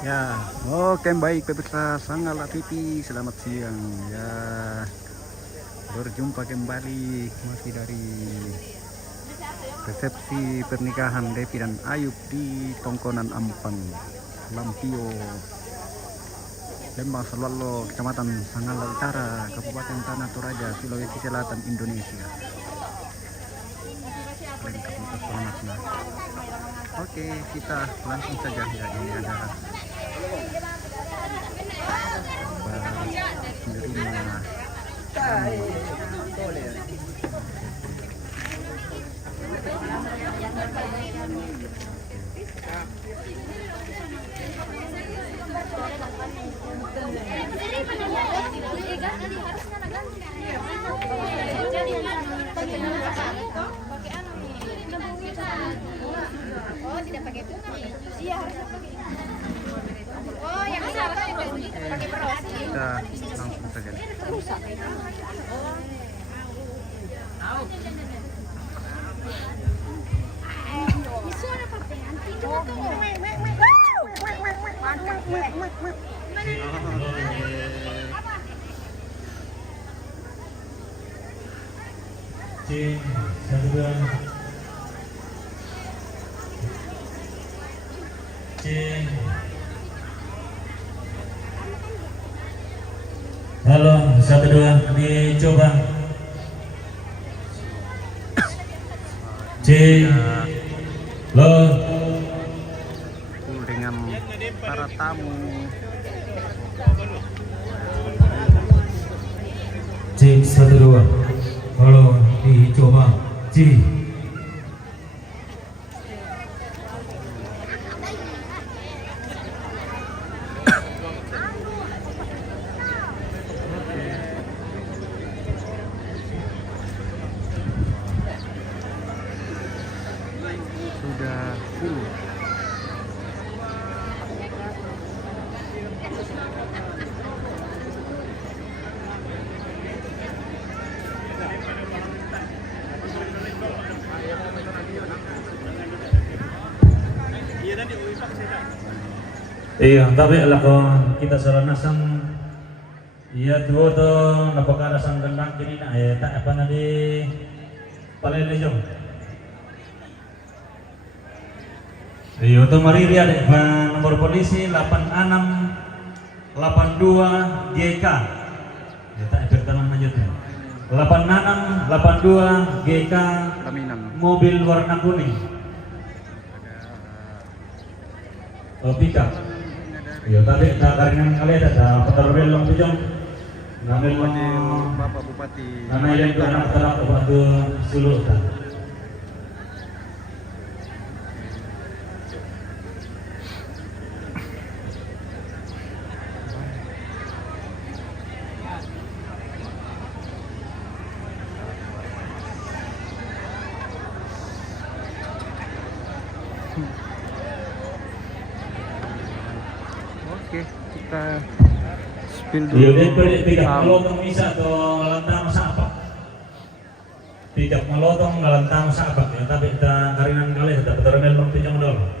Ya, oke baik pemirsa Sanggala TV, selamat siang ya. Berjumpa kembali masih dari resepsi pernikahan Devi dan Ayub di Tongkonan Ampang, Lampio, Lembang Selolo, Kecamatan Sanggala Utara, Kabupaten Tanah Toraja, Sulawesi Selatan, Indonesia. Lengkap untuk selamatnya. Oke, kita langsung saja ya. Ini ada menerima Oh, tidak pakai bunga. Iya, harus pakai. Oh, yang ini apa? Pakai peros. kita langsung saja. Halo, 1 2 dicoba. Lo Dengan para tamu. cek 1 2. Halo, dicoba. Sudah full. Iya, tapi lakon kita saranasang iya tuh tuh napakara sang gendang kini na tak apa nadi palelejong. Iya tuh mariri ada nomor polisi 8682 GK. Ya tak berkenan lanjutnya. 8682 GK Laminan. mobil warna kuning. Pickup. Iya tadi tak karingan kali ada petarwil long pujong. Ngambil Bapak Bupati. nama yang itu anak terak waktu Sulu. Oke, kita spill Iya dulu. dia tidak melotong bisa atau lantang apa? Tidak melotong lantang apa? Ya tapi kita karingan kali ada petarwil long pujong dulu.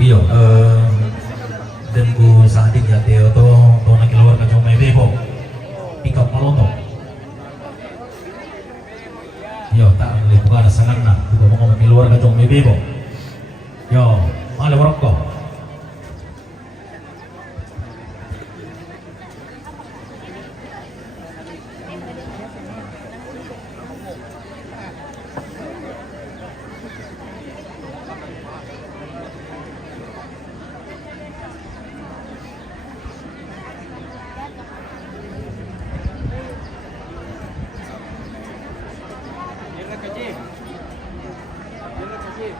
Iyo, dengku sadik ya Teo to nak keluar ke cuma bebo, pikap melotong. Iyo, tak boleh buka ada sangat nak, juga mau keluar ke cuma bebo. Yo, mana merokok? Terima kasih.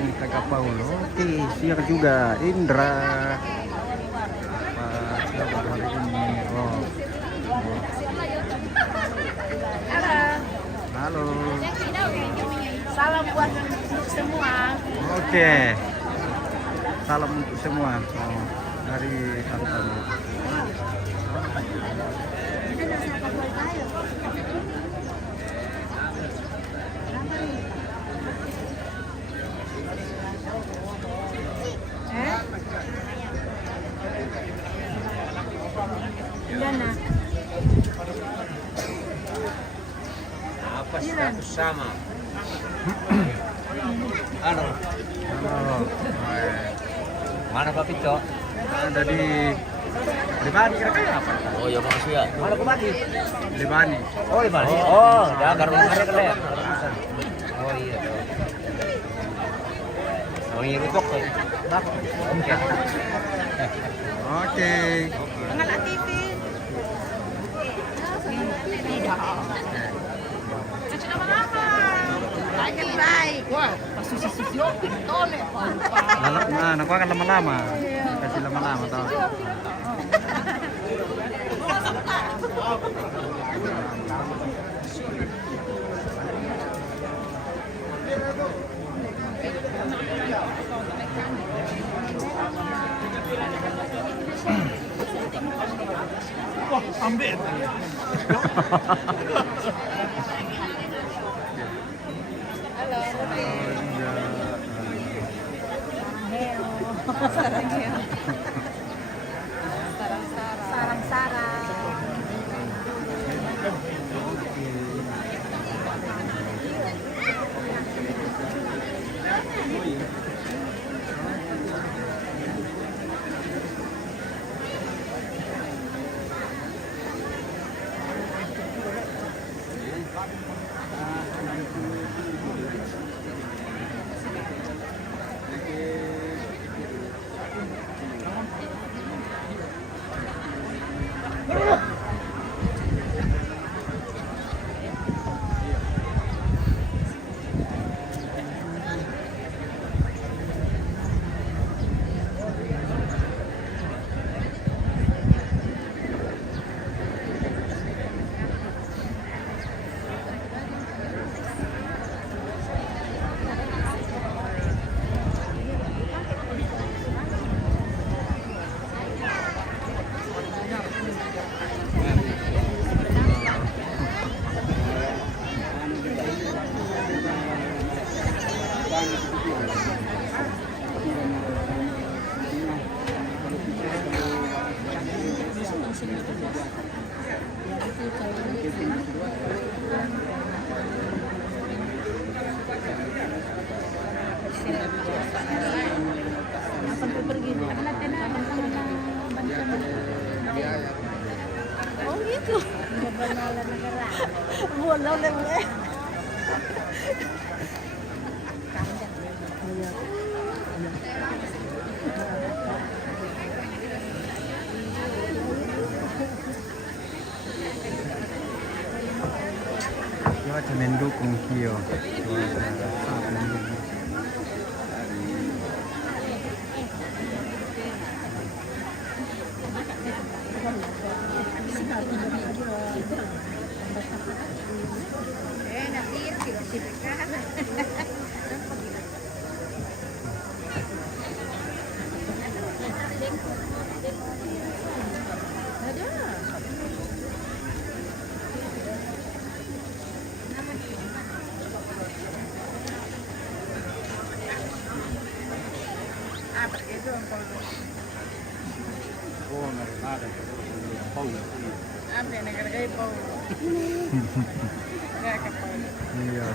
Bintang, Kakak Paulo. Oke, siap juga Indra. Apa siapa hari ini? Oh. Halo. Salam buat untuk semua. Oke. Salam untuk semua. Oh, dari Anton. Apa status sama? Halo. Halo. Mana Pak Pito? Ada di Bani kira-kira apa? Oh ya makasih ya. Mana Pak Bani? Di Bani. Oh di Bani. Oh, ya garung-garung kali ya. Oh iya. Oh iya rutok. Oke. Oke. Mengalah TV. Tidak. Cuci lama-lama. Baik. Wah, susi-susi opik tole. Nah, aku akan lama-lama. Kasih lama-lama tau. Wah, ambil. Sarang-sarang. Oh gitu. Bola boleh. Cuaca mendukung Kio. Cuaca sangat mendukung. Oh, nada. Iya.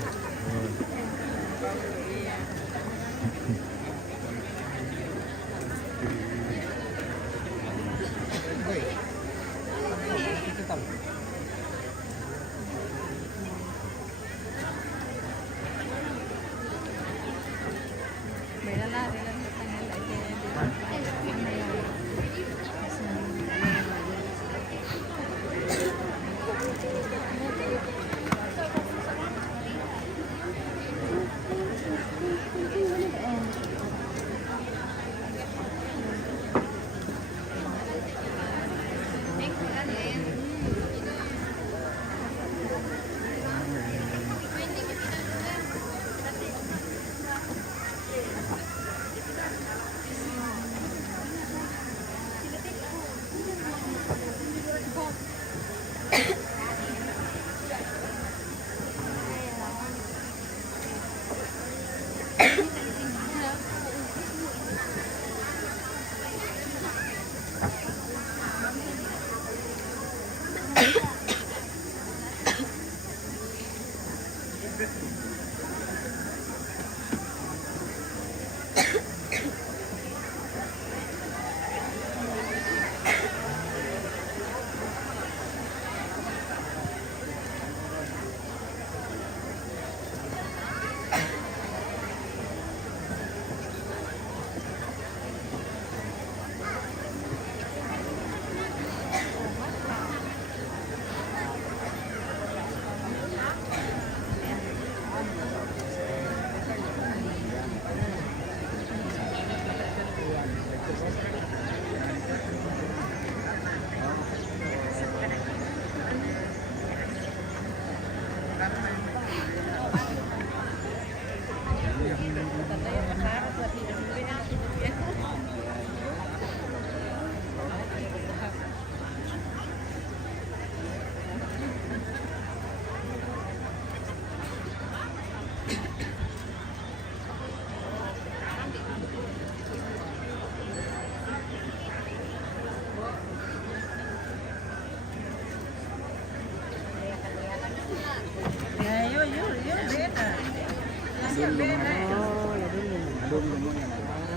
Dulong.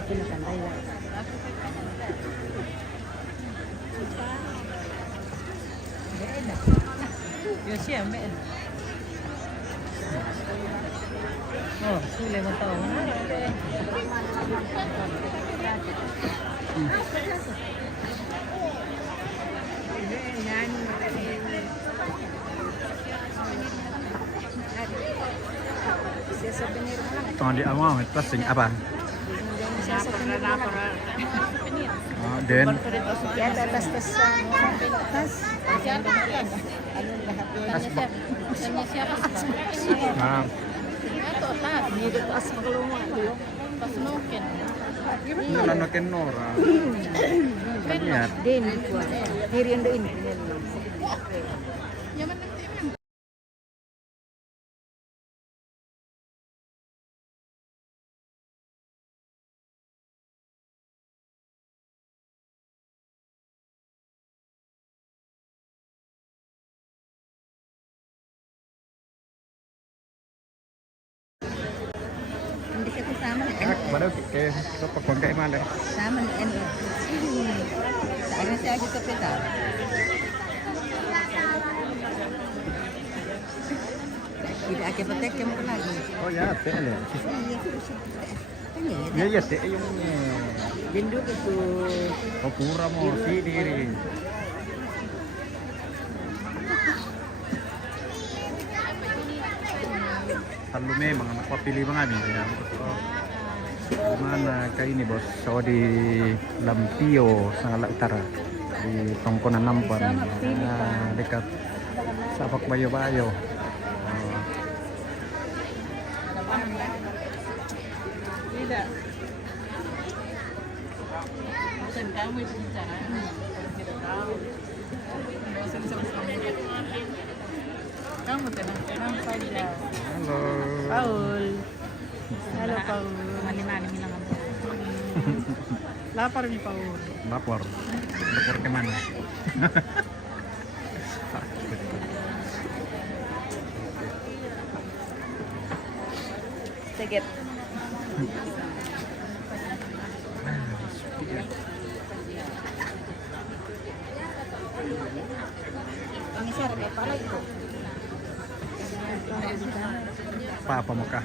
Dulong mo yan. Yo siya, men. Oh, sila mo tao. Oh, di awal plastik apa? Oh, dan Ya, tas-tas tas. ah, nanonokin Nora. Lihat. Din, hirian din. Hindi ka kasama ni Mana kayak apa kontak mana? Sama ni N. Saya siya agad sa pita. Tidak akan petek kamu lagi. Oh ya, teh le. Iya, Ya ya teh yung Dindu itu. pura mo si diri. Talume mga napapili mga ni ya. Mana kayak ini bos, so di Lampio, Sanggala Utara, di Tongkonan Nampan, dekat Sapak Bayo-Bayo. Tidak. Bosan kamu itu bicara. Tidak tahu. Bosan sama-sama. Kamu tenang saja. Halo. Paul. Halo Paul. Mani-mani bilang apa? Lapar nih Paul. Lapor. Lapor kemana? Seget. Ini saya ada apa lagi tuh? Apa muka?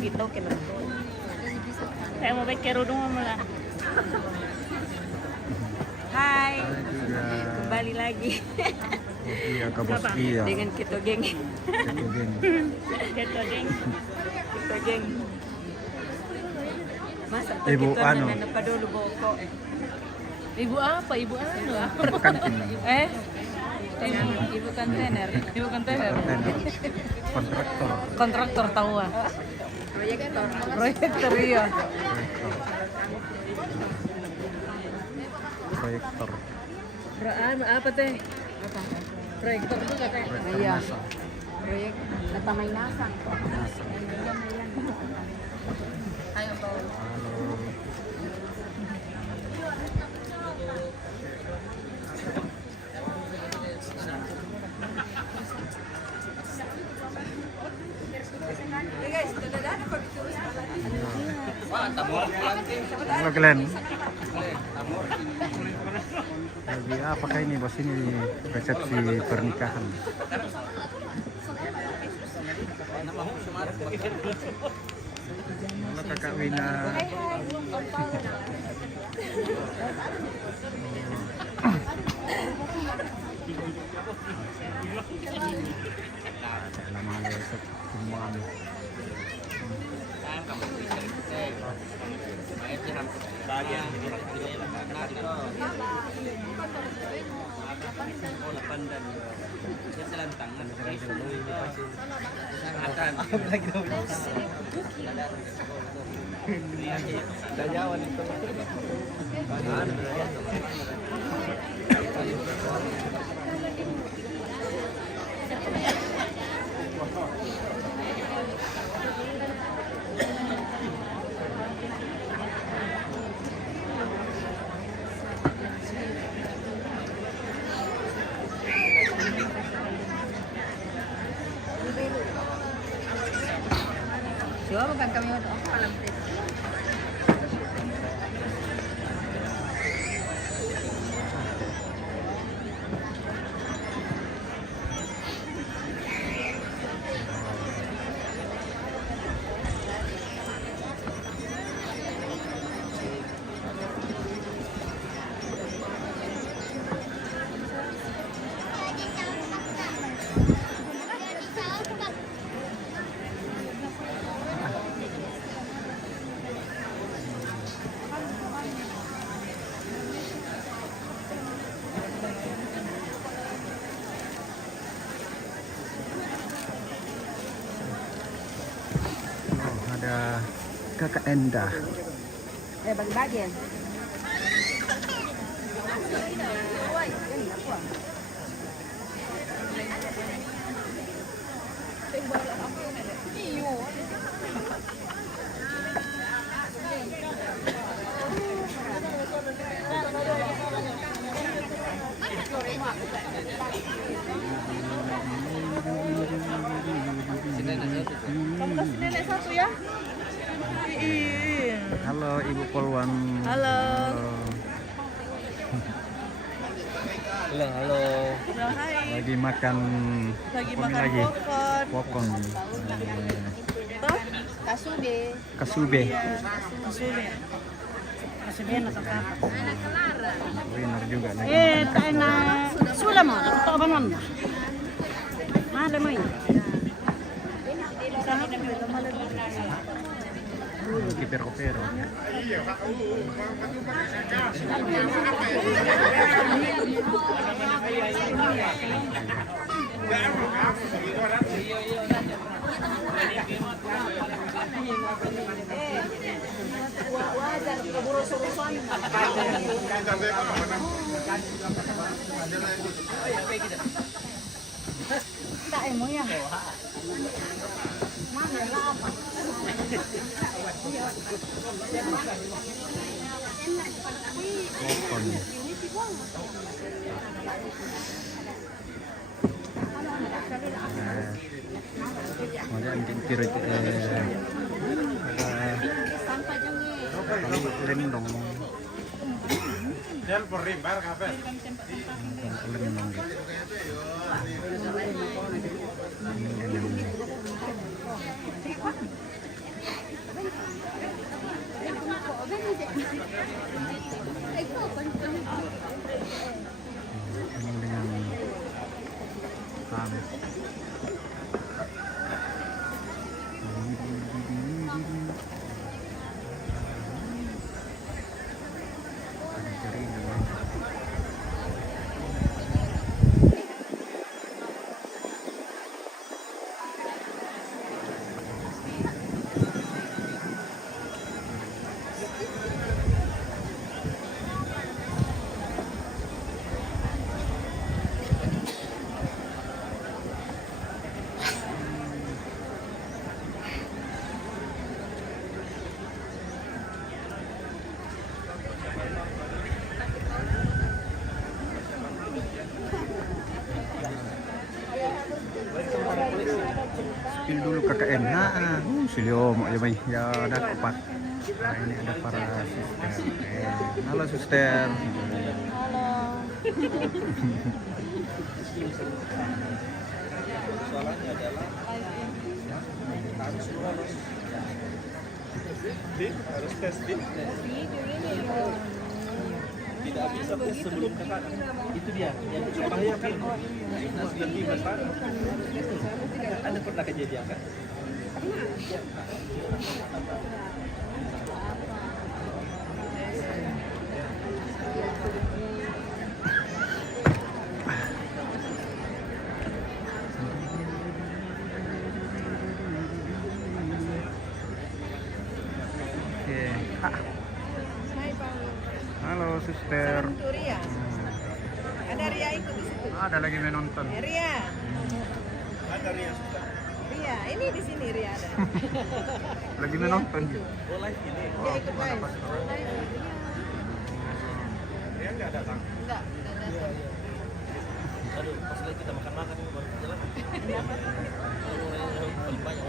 Gitu kan. Saya mau pakai kerudung malah. Hai, Juga. kembali lagi Iya, ke bos iya. dengan kita geng. Itu geng. Gitu, geng. Kita geng. Masa Ibu, kita anu. apa dulu boko. Ibu apa? Ibu anu. Kantin. Ibu kontainer. Ibu kontainer. Kontraktor. Kontraktor tahu ah. Proyektor. Proyektor iya. Proyektor. Apa teh? Proyektor itu katanya. Proyektor Iya. NASA. Proyek Natamay Nasang. NASA. Ayo Paul. Halo. Halo Glenn. Lagi apakah ini bos ini resepsi pernikahan? Halo kakak Wina. Lama resep semuaan. Siapa bukan kami untuk alam tes. Oh, ada Kakak Endah. Bagi-bagi ya. Kamu kasih nenek satu ya. Halo Ibu Polwan. Halo. Halo. Hai. Lagi makan. Lagi apa makan lagi? popcorn. Popcorn. Toh? Kasube. Kasube. Sudah. Masih enak apa? Anak Clara. Winner juga lagi. Tak enak. Sudah mau. Tak apa mana? Ada mau. Kipero-kipero. Tak emo ya. Mana lah apa? Popcorn. Kemudian kipero itu lendong. Lendong. Spill dulu KKN. Silio mau ya, ya ada keempat. Nah, ini ada para suster. Halo suster. Soalannya adalah harus tes tidak bisa tes sebelum kakak. Itu dia yang membahayakan. Lebih besar. Ada pernah kejadian kan? Oke. Halo suster. Ria. Ada Ria ikut di situ. Ada lagi menonton. Ria. Ada Ria suka. Ria, ini di sini Ria ada. Lagi menonton. Oh live ini. Dia ikut live. Ria nggak datang. Enggak datang. Aduh, pas lagi kita makan-makan ini baru jalan. Paling banyak.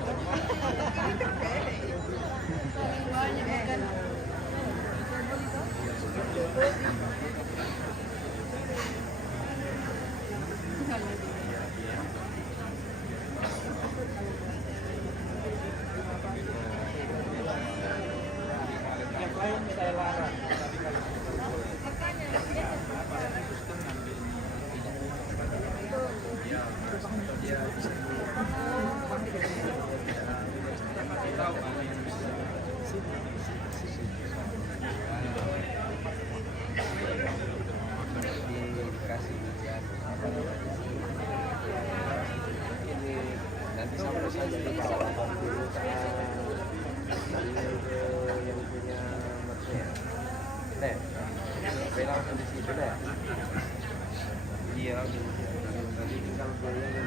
Nanti sampai saja di bawah dulu yang punya mertua. Deh, bilang di situ deh. Iya, nanti tinggal biaya.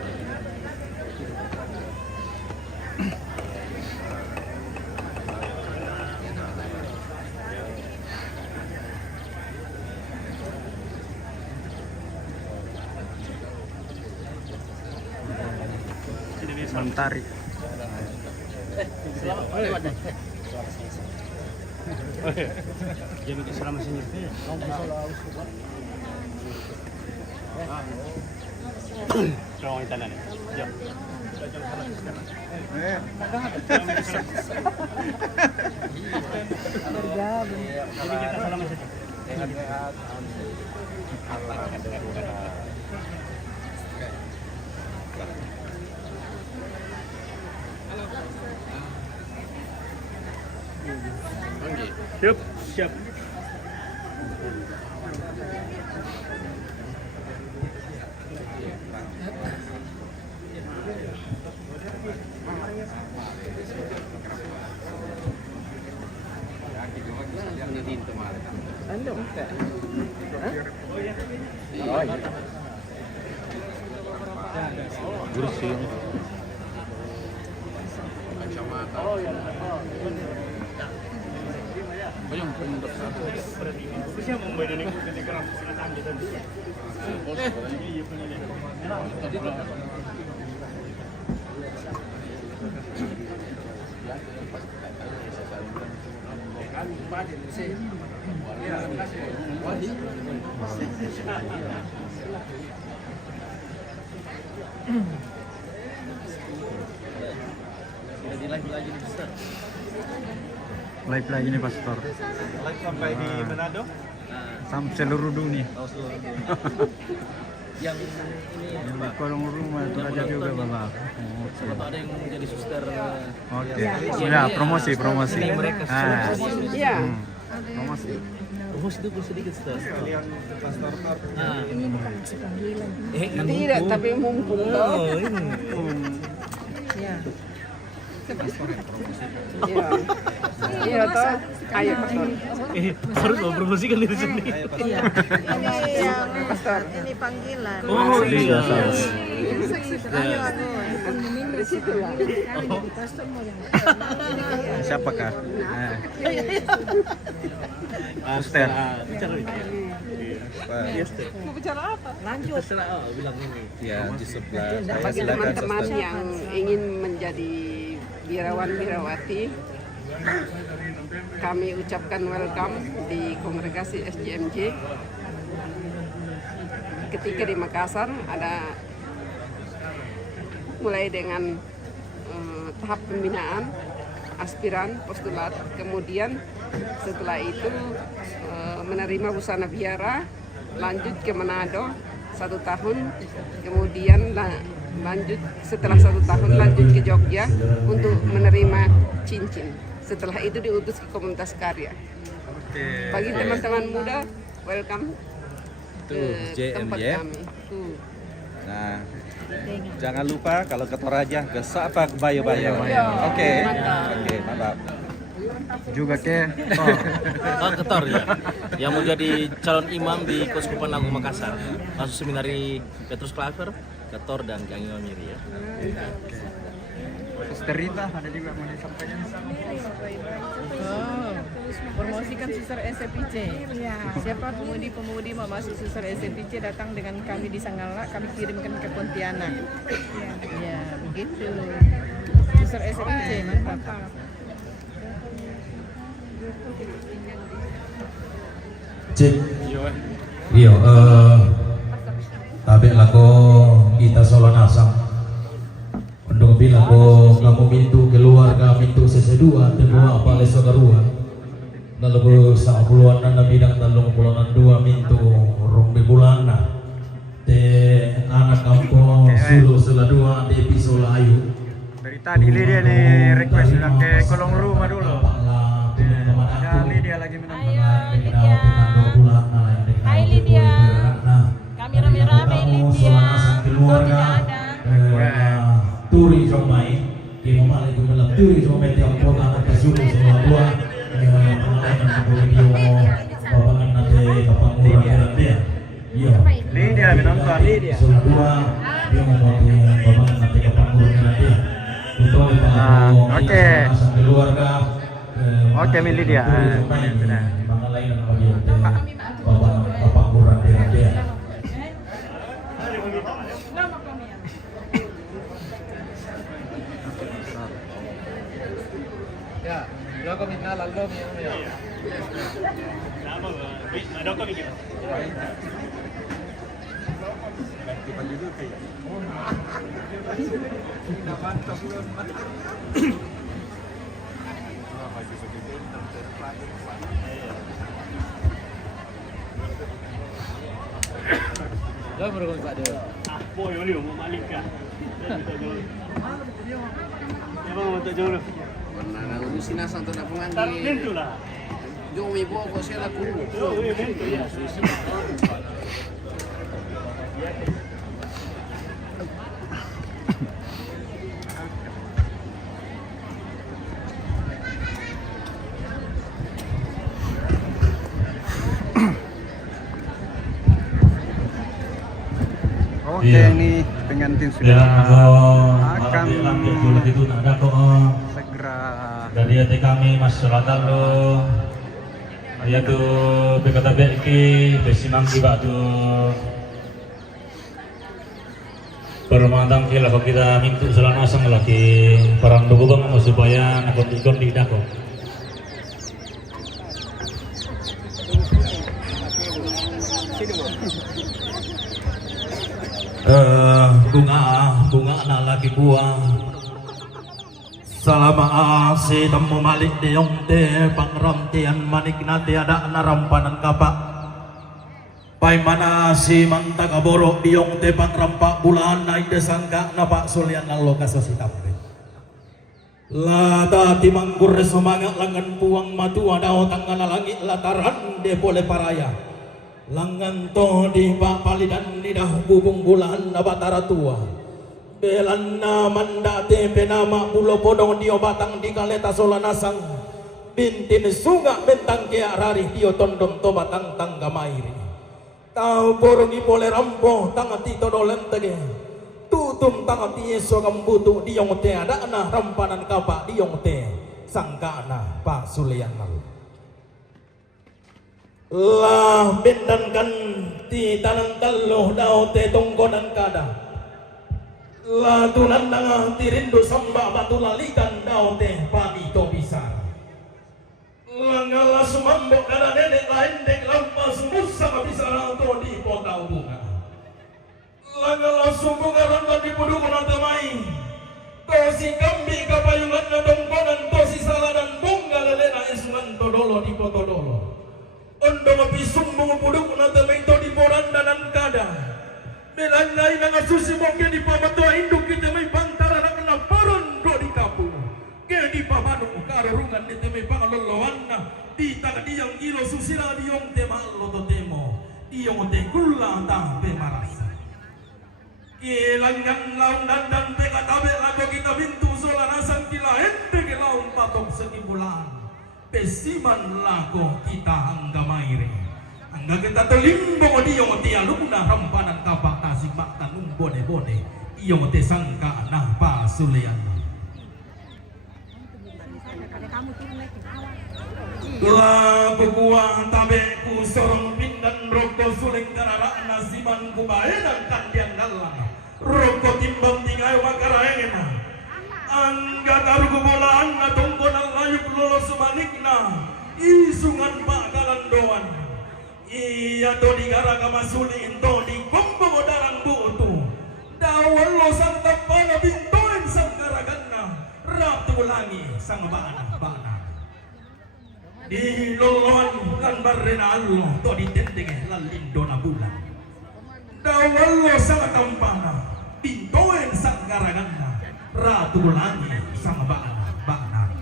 Mentari. Jadi selama sini. Kalau kita nanya, jam. Jadi kita selama sini. Siap, siap. Bersih. Live lagi nih Pastor. Live sampai di Manado? Sampai seluruh dunia. Oh, seluruh. Yang ini Yang di kolong rumah itu aja juga Bapak. siapa tahu ada yang jadi suster. Oke. Ya, promosi. Mereka Iya. Promosi. Host itu sedikit suster. Ini bukan masih panggilan. Tidak, tapi mumpung Oh, ini. Iya. Iya. Iya toh. Ayo Pastor. Harus lo promosikan di sini. Iya. Ini yang Pastor. ini panggilan. Oh, iya. Di situ lah. Siapakah? Suster. Bicara ini. Mau bicara apa? Lanjut. Terserah bilang ini. Ya, di sebelah saya Bagi silakan teman-teman suster. yang ingin menjadi biarawan-biarawati, kami ucapkan welcome di kongregasi SJMJ. Ketika di Makassar ada mulai dengan tahap pembinaan, aspiran, postulat, kemudian setelah itu menerima busana biara, lanjut ke Manado 1 tahun, kemudian lanjut setelah 1 tahun lanjut ke Jogja untuk menerima cincin. Setelah itu diutus ke komunitas karya. Bagi teman-teman muda, welcome ke tempat kami. Tuh. Nah, jangan lupa kalau ke Toraja ke Sapa ke Bayo-Bayo. Oke, mantap. Juga ke Tor. Oh, Ketor ya. Yang mau jadi calon imam di Keuskupan Agung Makassar. Langsung seminari Petrus Klaver, Ketor dan Gang Miri ya. Sister Rita ada juga mau disampaikan. Promosikan Suster SPC. Siapa pemudi-pemudi mau masuk Suster SPC datang dengan kami di Sanggala, kami kirimkan ke Pontianak. Ya, begitu. Suster SPC mantap. Cek. Iya, tabi lako kita solan asam. Pendong bilang ko kamu mintu keluarga mintu sesedua temu apa leso garua. nalabu sa puluhan na bidang 32 minto rong bibulana te anak kampung sulu seladua di episode ayu. Dari tadi Lydia nih request bilang ke kolong rumah dulu. Kali dia lagi menonton. Hai Lydia. Kami rame-rame Lydia. Kau tidak ada. Turi jomai, kini malah itu dalam turi jomai tiap kota anak kasulu semua dua. Pengalaman video babangan nanti bapak murah dia. Iya. Lydia menonton. Lydia. Semua dua dia mau babangan nanti bapak murah dia. Betul Oke. Keluarga. Oke, Min Lydia. Bangga lain dan bagian bapak murah dia. Ya, lo kami nalar lo ya. Ada kami kita. Lo berapa Pak Dewa? Boy, boleh mau malingkan. Emang mau tak jauh. Nah, lalu sinasang tu nak pengantin. Tarin tu lah. Jom ibu aku saya laku. Itu ya. Oke, ini pengantin sudah akan itu tak ada kok. segera. Dari hati kami Mas Selatan lo. Ya tu berkata beki, besimang tiba tu. Permantang kila kalau kita minta selana sang lagi perang dugong supaya nak ikon di dako. Bunga anak lagi buah. Salama asi temu malik diong te pangrantian manik nate ada narampanan kapak. Pai mana si manta kaborok diong te pangrampak bulan naik desangka napak sulian nalo kasositape. Lata timangkur semangat langan puang matu ada tangan langit lataran de boleh paraya. Langan toh di pak palidan di dah bubung bulan nabatara tua. Belana mandate penama pulau podong dio batang di kaleta solanasang. Bintin sunga bentang ke arari dio tondom to batang tangga mairi. Tau borongi boleh rampo tanga tito dolen tege. Tutum tanga tieso kambutu diong te ada na rampanan kapak diong te sangka na Pak Sulian lalu. Lah bendankan ti tanang taloh dao te tongkonan kada. Lah tunan nanga tirindu samba batu lalikan dao te padi to bisa. Lah ngala sumambok kada nenek lain dek lampas musa bisa to di potau bunga. Lah ngala sumbu ngaran di pudu kunata mai. Tosi kambi kapayungan na tongkonan tosi saladan bunga lelena esungan todolo di potodolo. Ondo mapisung mengupuduk nata mento di poranda dan kada. Melanai nang susi mungkin di pamatua induk kita may pantara na kena paron do di kapung. Ke di pamanu karerungan di temay pangaloloan na di taga diyang ilo susira diyong tema loto temo diyong te kula ta pe marasa. Kilangan laun dan pekatabe lago kita bintu solanasang kilahen de laun patok sekibulan. Pesiman lako kita hangga maire hangga kita telimbo diyo ti alumna rampanan kapak tasik baktan bone iyo te sangka nah pasulian laku kuah tabe ku sorong pindan roko suleng karara nasiman kubaenan kandian galang roko timbang tinggal wakaraengena angga tarugu bolaan na tongkonan layuk lolos sumanikna isungan pak kalandoan iya to di gara kamasuli into di gombong darang buutu dawan lo sang tapana bintoen sang garaganna ratu langi sang bana Di loloan kan barrena Allah to ditendenge lalindo na bulan. Dawalo sa tampana, pintoen sa garanganna, ratu langi sama bana.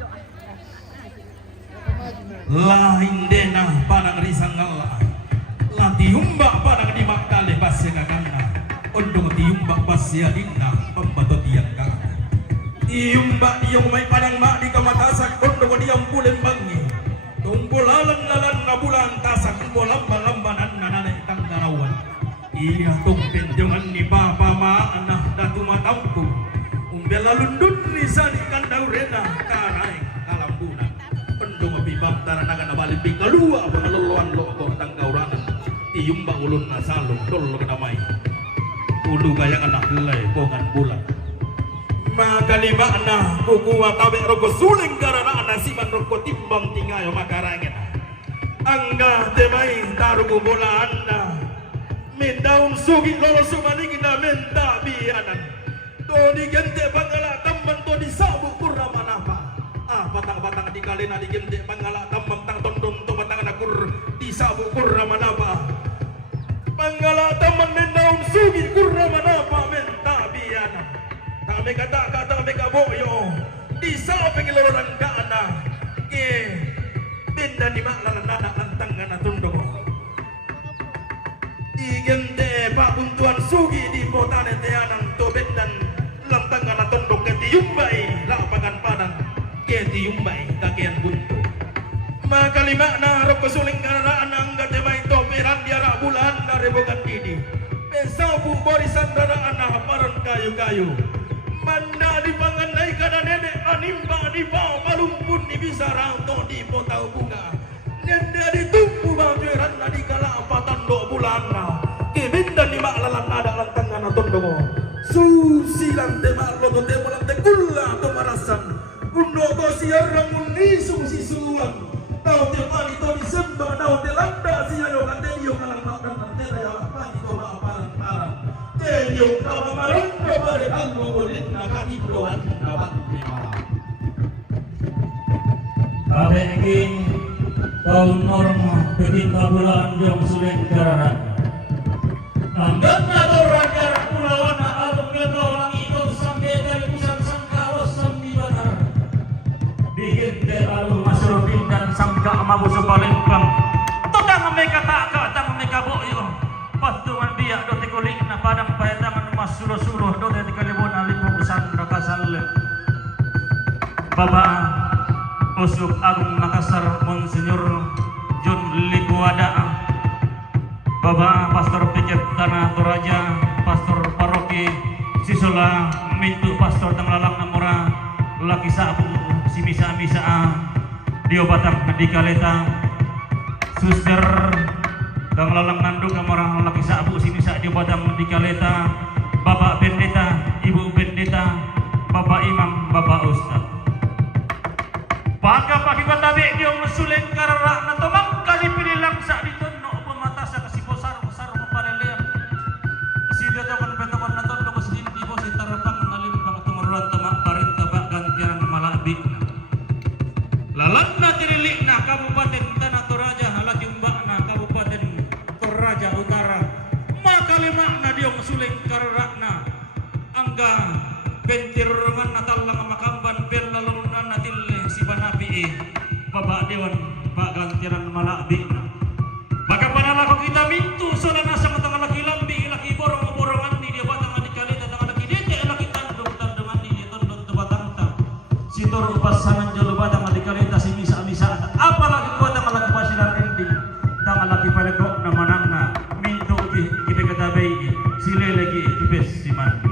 Lain dena padang risangala, la tiumba padang di makale basya gagana, undung tiumba basya dinna pembato tiang gagana. Tiumba diong may padang mak di kamatasak, undung diang pulen bangi. Tumpulalan na bulan tasak lamba-lambanan nanay tanggarawan. Iya tumpen jangan ni papa ma anak datu matampu. Umbela lundun ni sani kandaurena karai kalambunan. Pendung api bantara naga nabalik kalua pengaluluan lo ko tanggaurangan. Tiumba ulun nasalung dol kedamai. Ulu gaya anak lelai pongan bulan. Maka lima anak kuku watabe roko suling karena anak siman roko timbang tingayo makarangin. Angga temai taruku bola anda. Mendaum sugi lolo sumaning na menta bianan. To di gente pangala tamban to di sabu kurra manapa. Batang-batang di kalena di gente pangala tamban tang tondom to batang nakur di sabu kurra manapa. Pangala tamban mendaum sugi kurra manapa menta bianan. Kami kata mereka boyo di samping lorong kana ke benda di makna nana antang kana tunduk igente pak buntuan sugi di botane teanang to bendan lantang kana tunduk ke tiumbai lapangan padang ke tiumbai kakean buntu maka lima na roko suling kana anang gate mai to peran diara bulan na rebogan didi pesabu borisan dana anak paron kayu-kayu Manda di panganai kada nenek animba di bawah malumpun di bisa rantau di potau bunga. Nenda di tumpu bajuran di kala apatan do bulana. Kebindan di maklalan nada lantangan atondongo. Susi lante maklo to temo lante kula to marasan. Undo to siarang unisung sisuan. Tau te mani to di sembah tau te landa siayo kate yo kalang makan nante raya lapani to maaparan-paran. Tenyo kamamarang kabari almo boleh nakakibroan dapat lima. Kami ingin tahun norma ketika bulan yang sulit karena Anggapnya orang jarak pulauan alung geto orang itu sampai dari pusat sangkawas sampai batar. Bikin de alung masrufin dan sangka mabu sepalengkang. Todang mereka tak tang mereka boyo. Pastuman biak do tikulik na padang payatangan mas suruh-suruh do de tikalibon alipong sandra kasal. Bapak Uskup Agung Makassar Monsinyur John Likuada, Bapak Pastor Pijat Tanah Toraja, Pastor Paroki Sisola, Mintu Pastor Tanglalang Namura, Laki Sabu Simisa-misa Dio Batang Dikaleta, Suster Tanglalang Nandung Namura, Laki Sabu Simisa Dio Batang Dikaleta, Bapak Pendeta, Ibu Pendeta, Bapak Imam, Bapak Ustaz. Baka pagi batabi dia mesulen karara na tomang kali pinilang sa dito no pumatasa kasi po sarong mapalilian kasi dia to kan petokon na tondo kasi hindi po si tarapang nalimbang tumuruan tama parin tabak gantian malabi lalat na tirilik na Kabupaten Tanah Toraja halat yung ba na Kabupaten Toraja Utara makalima na dia mesulen karara na angga pentirungan natal lang makamban perlalong na natil si Banapi Bapak Dewan Pak Gantiran Malakbi maka panala ko kita mintu sola nasa matang laki lambi laki borong-borongan ni dia batang adikalita tang laki dete laki tandong-tandongan ni dia tondong tebatang ta si toro pasangan jolo batang adikalita si misa-misa apalagi batang laki pasilan rendi tang laki palekok na manang na mintu kibekatabay si lelegi kibes si mandi.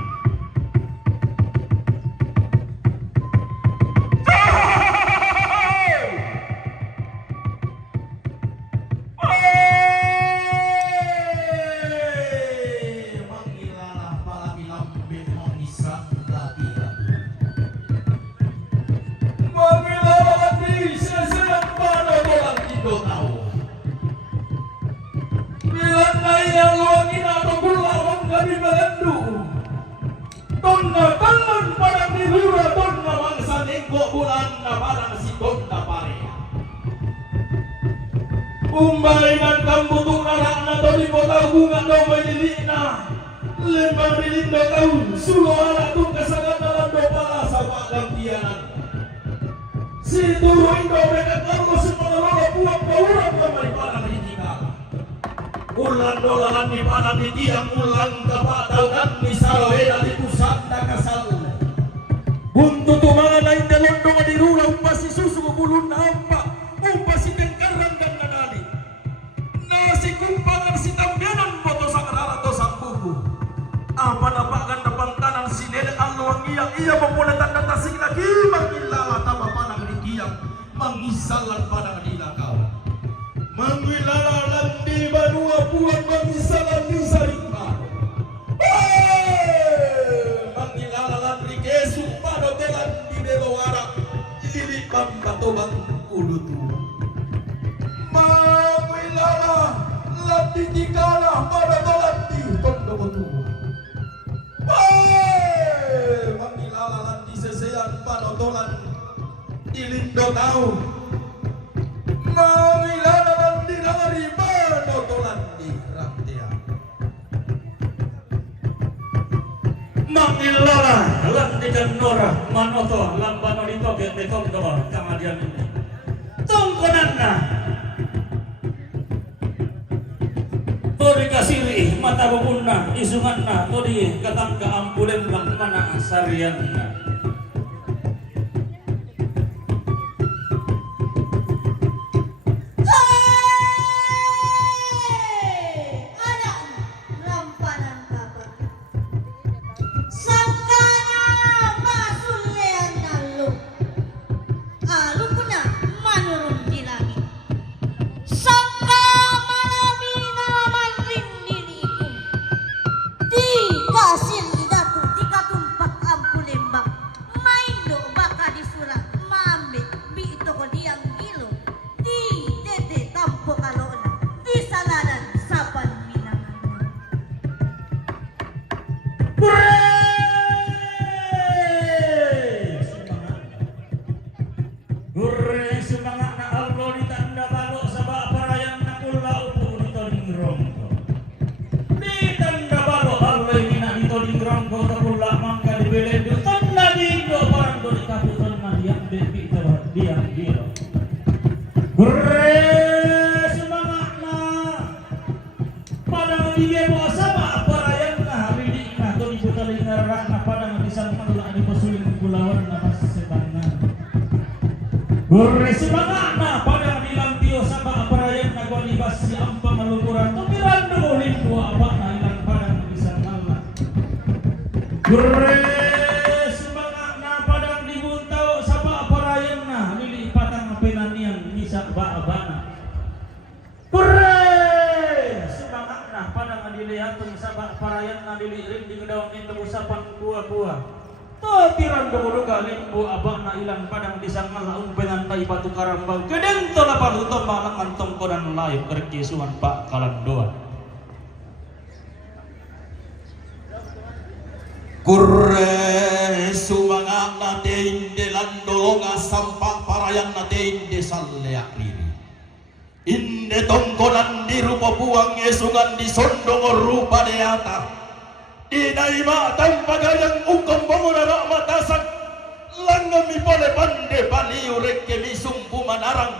Umbaingan kambutung anak to di kota bunga do mailina lembang rilindo kau sulo anak tu kasangan dalam do pala sama gantianan si turu indo mereka kalau semenololo buang bauran kamari pada kritika ulan dolaran di pada di tiang ulang kapadagan di salweda di pusat kasal buntu tumangan lain delon do madirula umpasi susu kubulun nampak umpasi tengkaran dan nadali nasi kumpangan si tambianan foto sakarara to sang buku apa napakan depan kanan si nenek aluang iya memulai tanda tasik lagi mangilala tama panang dikiang mangisalan panang dilakau mangilala landi banua puan mangisalan di sarimba mangilala landi kesu pada telan di belowara lili pambatoban ulutu mangilala landi tikala pada telan di tondo betul mangilala landi sesean pada tolan ilindo tau mangilala landi nari pada tolan di rantia mangilala landi kendora manoto lambano dito kete tondo kamadian ini tongkonanna Tori kasiri mata bukunna isunganna tori katang kaampulen lang mana sarianna Ada rampanan kabar. Sangkana masulean nalu. Alupuna manurun di langit. Sangka malamina mandindiriku. Di kasir idatu tiga tumpak ampulembang. Maindo baka disurat mamit bi ito ko diang gilo. Di tete tampo kalona. Di saladan saban minangan. Hurre semangat na algo di tanda balok sabak parayan na kula upo nito lingrongko. Di tanda balok algo ini na nito lingrongko takula mangka di beledu tanda dindo parang do di kaputan madiang bebi diang dilo. Hurre semangat na padang dia mo sabak parayan na bili na to di butaling narak na padang isang manula di pasuling kulawan na pasebangan. Hurre semangat na padang ilang tiyo sa kaaparayan na gualibas si ampa malukuran tumiran na ulit ko apa na ilang padang isang alat. Hurre semangat na padang dibuntaw sa kaaparayan na lilipatan ang pinaniang isa baabana. Hurre semangat na padang adilihatong sa kaaparayan na lilirin di kedawan nito usapan buah-buah. Tiran dulu kali bu abang na ilang padang disangal laung penantai batu karambang kedento la paluto malang antong kodan layu kerkisuan pak kalandoan kurre sumanga na deinde landolonga sampak parayan na deinde salleak riri inde tongkonan di rupa buang esungan di sondong rupa deata inaima tanpa gayang ukam bangunan matasak langgam pole pande baliu reke misumpu manarang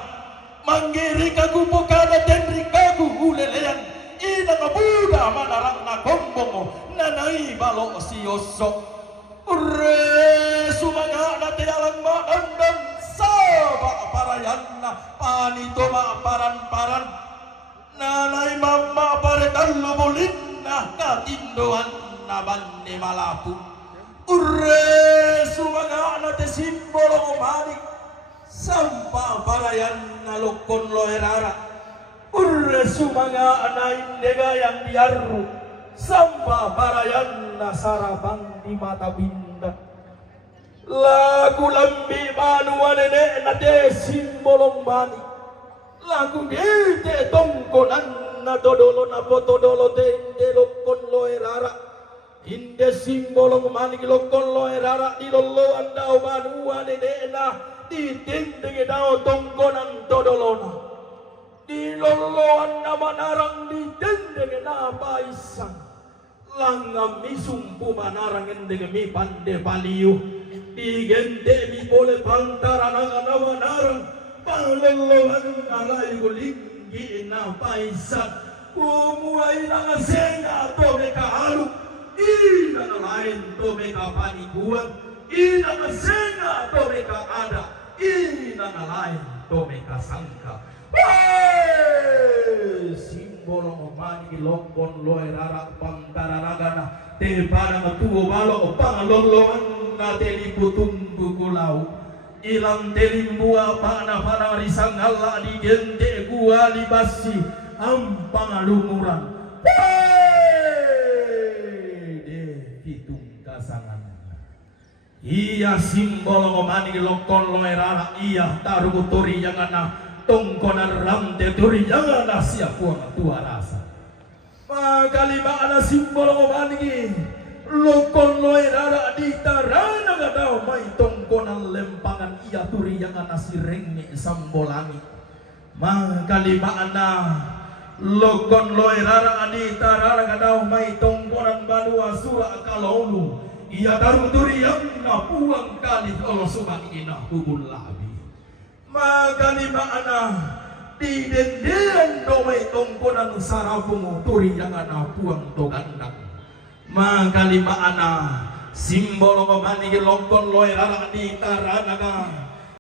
manggiri kagu bukada tenri kagu ulelean ina kabuda manarang na kombongo nanai balok siosok urre sumanga na tialang maandang sabak parayan na panito paran-paran nanai mama paretan lubulin na katindoan bande malapu urre sumaga na te simbolo manik sampa parayan na lokon loherara urre sumaga na indega yang diaru sampa parayan na sarabang di mata binda lagu lambi manuan nenek na te simbolo manik lagu te tongkonan na dodolo na potodolo te inde lokon loherara inde simbolong manik lokon lo erara di lolo andau manua nenena di tindenge dao tongkonan todolona di loloan nama narang di dendeng apa isang langam misumpu manarang endeng mi pande paliu di gente mi boleh pantara nama narang paloloan nalai gulinggi apa isang kumuai nanga senga to meka halu ina lain to meka panikuan ina senga to meka ada ina lain to meka sangka simbol ngomani lombon loe rarak pantararagana te parang tuo balo pangaloloan na teliputun bukulau ilang telimbua pana risangala di gente gua libasi ampang lumuran de hitung kasangan iya simbol ngomani lokon loe rarak iya taruh turi jangan tongkonan ramte turi jangan siap puang tua rasa makalima ana simbol ngomani lokon loe rara di tarana gadau mai tongkonan lempangan iya turi jangan nasi renge sambolangi makalima ana lokon loe rara di tarana gadau mai tongkonan banua sura kalolu iya taruh turi yang na puang kali Allah subhanahu ina hubul labi magani maana di dendean domai tongkonan sarapung turi jangan puang togandang magani maana simbol ngomani lokon loe rara di taranaga